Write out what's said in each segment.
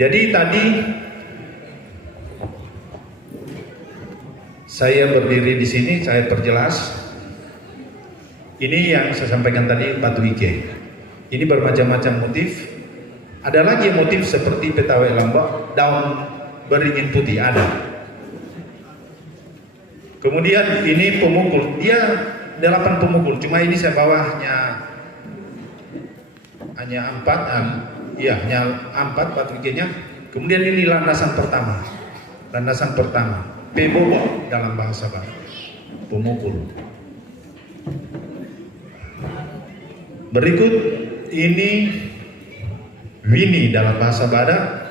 Jadi tadi saya berdiri di sini, saya perjelas. Ini yang saya sampaikan tadi, batu ike. Ini bermacam-macam motif. Ada lagi motif seperti petawai lombok, daun beringin putih ada. Kemudian ini pemukul, dia 8 pemukul. Cuma ini saya bawa hanya 4, hanya 4 batu ikenya. Kemudian ini landasan pertama, pebobo dalam bahasa Barat, pemukul. Berikut ini wini dalam bahasa Badak.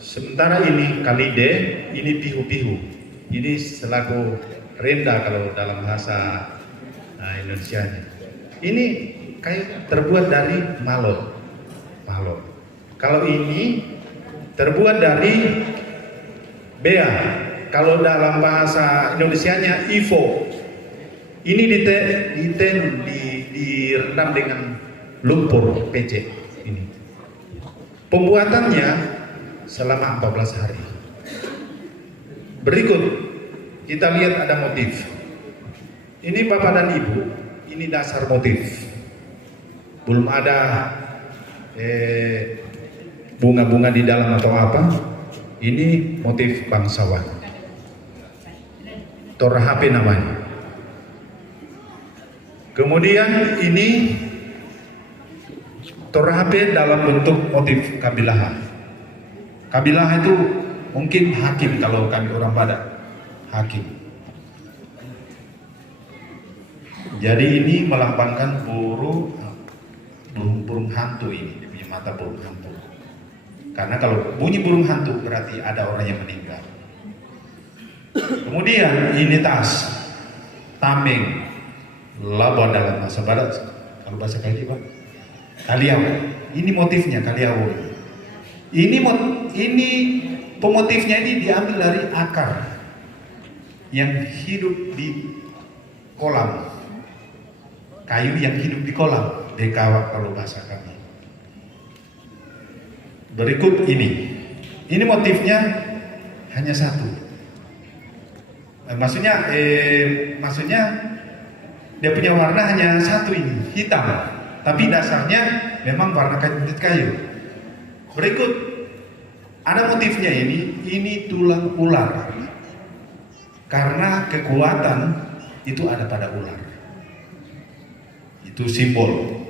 Sementara ini kalide, ini pihu-pihu. Ini selaku renda kalau dalam bahasa Indonesianya. Ini kayu terbuat dari malot. Kalau ini terbuat dari bea. Kalau dalam bahasa Indonesianya ivo. Ini direndam dengan lumpur PC ini. Pembuatannya selama 14 hari. Berikut kita lihat ada motif. Ini Bapak dan Ibu, ini dasar motif. Belum ada bunga-bunga di dalam atau apa. Ini motif bangsawan. Torahape namanya. Kemudian ini torahape dalam bentuk motif kabilaha. Kabilaha itu mungkin hakim kalau kami orang Badak, hakim. Jadi ini melambangkan burung hantu ini, dia punya mata burung hantu. Karena kalau bunyi burung hantu berarti ada orang yang meninggal. Kemudian ini tas, tameng, labon dalam bahasa Barat, kalau bahasa Kaili Pak, kaliau. Ini motifnya kaliau. Ini pemotifnya ini diambil dari akar yang hidup di kolam, kayu yang hidup di kolam, dekawa kalau bahasa kami. Berikut ini motifnya hanya satu. Maksudnya dia punya warna hanya satu ini, hitam. Tapi dasarnya memang warna kayu. Berikut ada motifnya ini tulang ular. Karena kekuatan itu ada pada ular. Itu simbol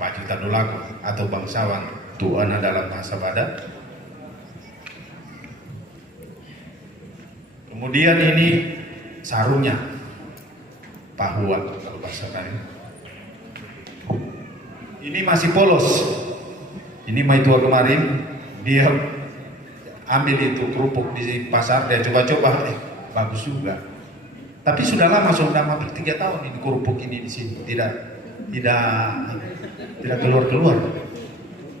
maju tadulaku atau bangsawan tuana dalam bahasa Badak. Kemudian ini sarungnya, pahuan kalau bahasa kami. Ini masih polos. Ini Maitua kemarin dia ambil itu kerupuk di pasar, dia coba-coba, bagus juga. Tapi sudah lama, sudah hampir 3 tahun ini kerupuk ini di sini tidak keluar.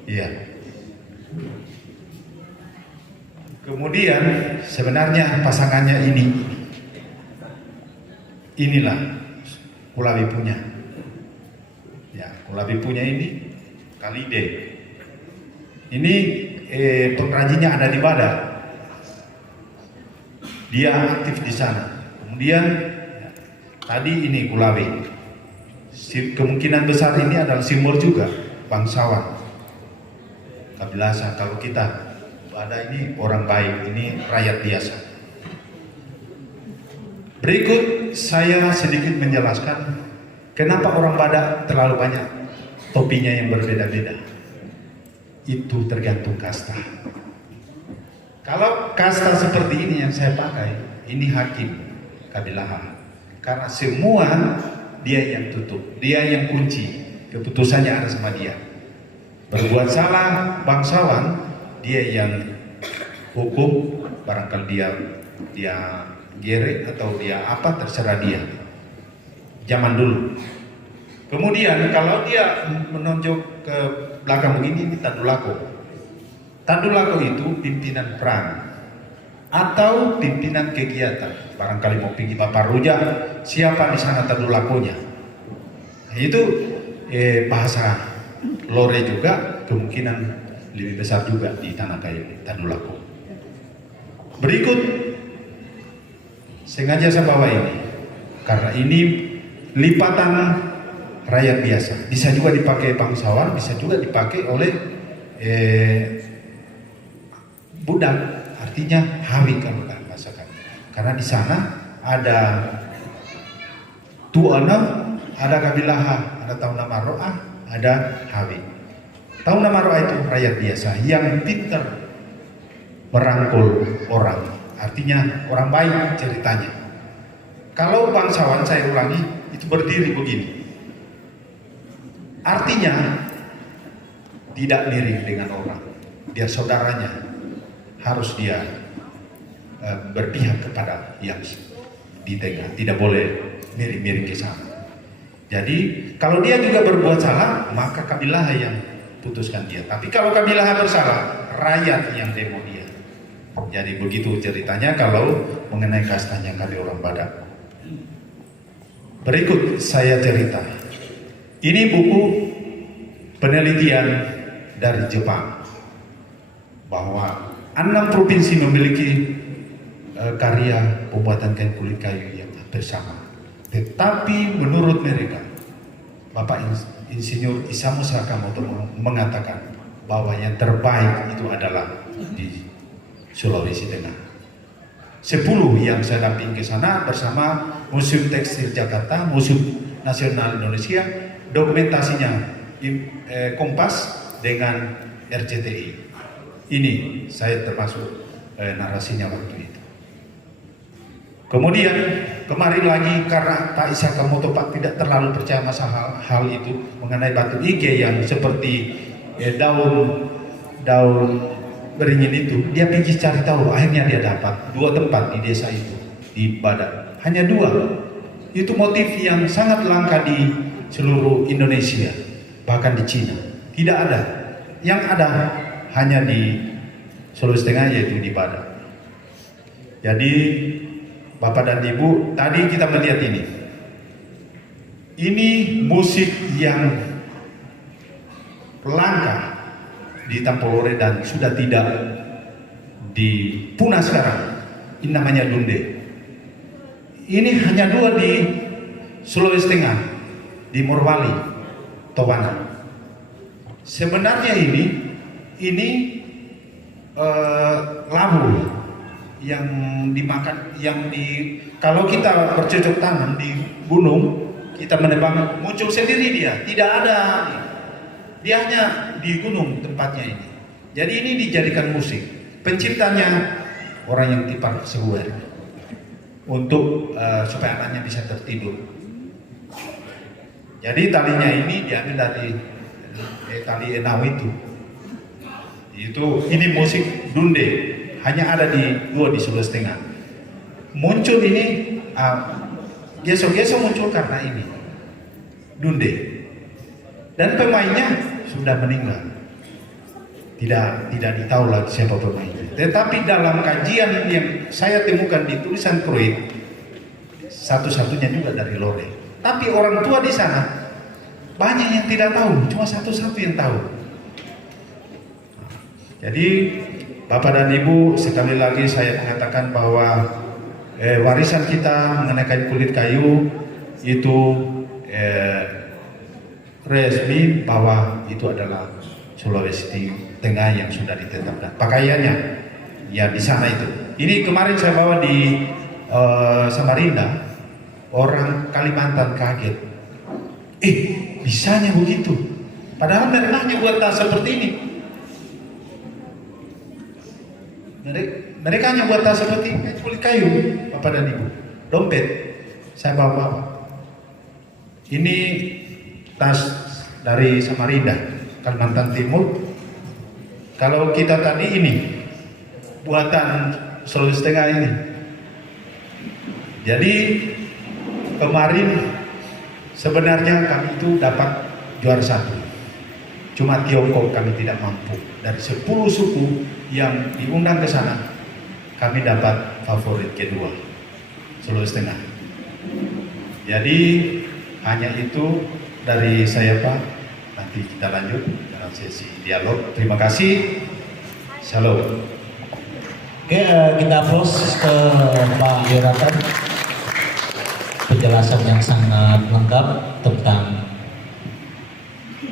Iya. Kemudian sebenarnya pasangannya inilah Kulawi punya. Ya, Kulawi punya ini kalide. Ini pengrajinnya ada di Badak. Dia aktif di sana. Kemudian tadi ini Kulawi. Kemungkinan besar ini adalah simbol juga bangsawan. Kabilasa kalau kita Badak ini orang baik, ini rakyat biasa. Berikut saya sedikit menjelaskan kenapa orang Badak terlalu banyak topinya yang berbeda-beda. Itu tergantung kasta. Kalau kasta seperti ini yang saya pakai, ini hakim kabilaha. Karena semua dia yang tutup, dia yang kunci, keputusannya ada sama dia. Berbuat salah bangsawan, dia yang hukum, barangkali dia gere atau dia apa, terserah dia. Zaman dulu. Kemudian kalau dia menonjok ke belakang begini, ini tadulako. Tadulako itu pimpinan perang atau pimpinan kegiatan. Barangkali mau pergi Bapak Rujak, siapa di sana tadulakonya. Itu bahasa Lore juga kemungkinan lebih besar juga di Tanah Kaili, Tadulako. Berikut sengaja saya bawa ini karena ini lipatan rakyat biasa. Bisa juga dipakai bangsawan, bisa juga dipakai oleh budak, artinya hawi kalau kan masakan. Karena di sana ada tuana, ada kabilaha, ada tauna maro'ah, ada hawi. Tauna maro'ah itu rakyat biasa yang pintar merangkul orang, artinya orang baik ceritanya. Kalau bangsawan, saya ulangi, itu berdiri begini, artinya tidak miring dengan orang, biar saudaranya harus dia berpihak kepada yang di tengah, tidak boleh miring-miring ke sana. Jadi kalau dia juga berbuat salah, maka kabilah yang putuskan dia. Tapi kalau kabilah bersalah, rakyat yang demo dia. Jadi begitu ceritanya kalau mengenai kastanya kami orang Badak. Berikut saya cerita. Ini buku penelitian dari Jepang bahwa 6 provinsi memiliki karya pembuatan kain kulit kayu yang hampir sama. Tetapi menurut mereka, Bapak Insinyur Isamu Sakamoto mengatakan bahwa yang terbaik itu adalah di Sulawesi Tengah. 10 yang saya dampingi ke sana bersama Museum Tekstil Jakarta, Museum Nasional Indonesia, dokumentasinya Kompas dengan RCTI. Ini saya termasuk narasinya waktu itu. Kemudian kemarin lagi karena Pak Sakamoto Pak tidak terlalu percaya masalah hal itu mengenai batu ige yang seperti daun beringin itu, dia pergi cari tahu, akhirnya dia dapat 2 tempat di desa itu, di Badak. Hanya 2. Itu motif yang sangat langka di seluruh Indonesia, bahkan di Cina. Tidak ada. Yang ada hanya di Sulawesi Tengah, yaitu di Badak. Jadi Bapak dan Ibu, tadi kita melihat ini. Ini musik yang langka di Tampolore dan sudah tidak dipunah sekarang. Ini namanya dunde. Ini hanya 2 di Sulawesi Tengah, di Morowali, Tobana. Sebenarnya ini labu yang dimakan, kalau kita bercocok tanam di gunung, kita menebang, muncul sendiri dia, tidak ada. Dia hanya di gunung tempatnya ini. Jadi ini dijadikan musik. Penciptanya orang yang tipar sebuah untuk supaya anaknya bisa tertidur. Jadi talinya ini diambil dari tali enau itu. Ini musik dunde, hanya ada di 2 di Sulawesi Tengah. Muncul ini gesok-gesok muncul karena ini dunde. Dan pemainnya sudah meninggal, tidak ditahu lagi siapa pemainnya. Tetapi dalam kajian yang saya temukan di tulisan Freud, satu-satunya juga dari Lore. Tapi orang tua di sana banyak yang tidak tahu, cuma satu-satu yang tahu. Jadi Bapak dan Ibu, sekali lagi saya mengatakan bahwa warisan kita mengenai kain kulit kayu itu resmi bahwa itu adalah Sulawesi Tengah yang sudah ditetapkan. Pakaiannya ya di sana itu. Ini kemarin saya bawa di Samarinda, orang Kalimantan kaget. Bisanya begitu. Padahal mereka hanya buat tas seperti ini. Mereka hanya buat tas seperti kulit kayu, Bapak dan Ibu. Dompet saya bawa. Ini tas dari Samarinda, Kalimantan Timur. Kalau kita tadi ini buatan Sulawesi Tengah ini. Jadi kemarin sebenarnya kami itu dapat juara 1. Cuma Tiongkok kami tidak mampu. Dari 10 suku yang diundang ke sana, kami dapat favorit kedua, Sulawesi Tengah. Jadi hanya itu dari saya Pak. Nanti kita lanjut. dalam sesi dialog. Terima kasih. Shalom. Oke, kita close ke Pak Yonatan. Penjelasan yang sangat lengkap tentang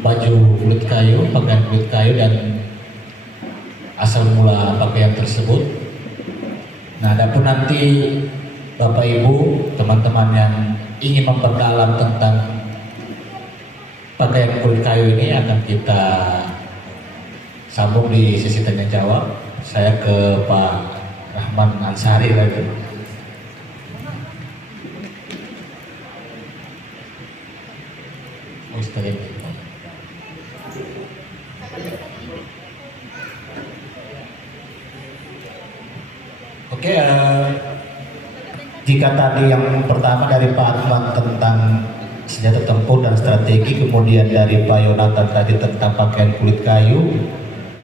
baju kulit kayu, pakaian kulit kayu, dan asal mula pakaian tersebut. Nah, adapun nanti Bapak Ibu, teman-teman yang ingin memperdalam tentang pakaian kulit kayu ini akan kita sambung di sesi tanya jawab. Saya ke Pak Rahman Ansari lagi. Oke, jika tadi yang pertama dari Pak Arman tentang senjata tempur dan strategi, kemudian dari Pak Yonatan tadi tentang pakaian kulit kayu,